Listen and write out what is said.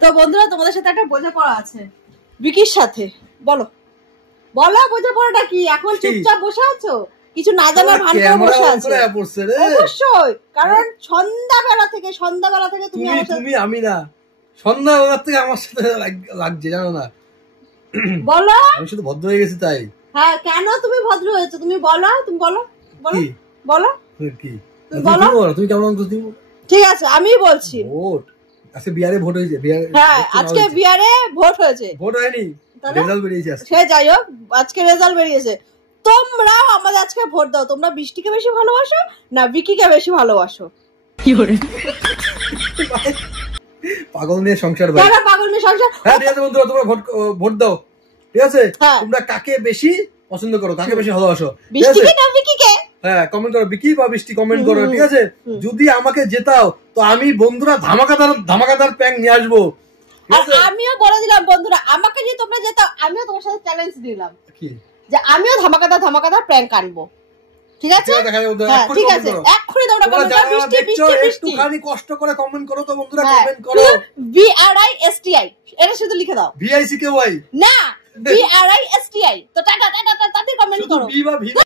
তো বন্ধুরা তোমাদের সাথে একটা বোঝাপড়া আছে বিকির সাথে। বলো বলো বোঝাপড়াটা কি? এখন চুপচাপ বসে আছো, কিছু না জানার ভান করে বসে আছো? অবশ্যই, কারণ সন্ধ্যাবেলা থেকে তুমি আমি না, সন্ধ্যাবেলা থেকে আমার সাথে লাগছে, জানো না? বলো। আমি শুধু ভদ্র হয়ে গেছি তাই। হ্যাঁ, কেন তুমি ভদ্র হয়েছো? তুমি বলো, তুমি বলো বলো বলো কি তুমি বলো। তুমি কেমন? ঠিক আছে, আমি বলছি। ভোট আজকে বিহারে ভোট হয়েছে। হ্যাঁ, আজকে বিহারে ভোট হয়েছে। ভোট হয়নি, রেজাল্ট বেরিয়েছে আজকে। সে যাই হোক, আজকে রেজাল্ট বেরিয়েছে। তোমরাও আমাদের আজকে ভোট দাও। তোমরা বৃষ্টিকে বেশি ভালোবাসো না বিকিকে বেশি ভালোবাসো? কি করে পাগল নিয়ে সংসার ভাই। কেন পাগল নিয়ে সংসার? হ্যাঁ ঠিক আছে বন্ধুরা, তোমরা ভোট দাও, ঠিক আছে? তোমরা কাকে বেশি পছন্দ করো, কাকে বেশি ভালোবাসো? বৃষ্টিকে না বিকিকে? হ্যাঁ, কমেন্ট করো, বিকি বা বৃষ্টি কমেন্ট করো, ঠিক আছে? যদি আমাকে জেতাও তো আমি বন্ধুরা ধামাকাদার প্র্যাঙ্ক নিয়ে আসবো। আর আমিও বলে দিলাম বন্ধুরা, আমাকে যদি তোমরা জেতাও আমিও তোমার সাথে চ্যালেঞ্জ দিলাম যে আমিও ধামাকাদার প্র্যাঙ্ক আনবো, ঠিক আছে? হ্যাঁ ঠিক আছে, এক্ষুনি তোমরা কমেন্ট করো বৃষ্টি। একটুখানি কষ্ট করে কমেন্ট করো তো বন্ধুরা, কমেন্ট করো VRISTI, এটা শুধু লিখে দাও। VICKY না, VRISTI। তো টাটা টাটা, তাড়াতাড়ি কমেন্ট করো।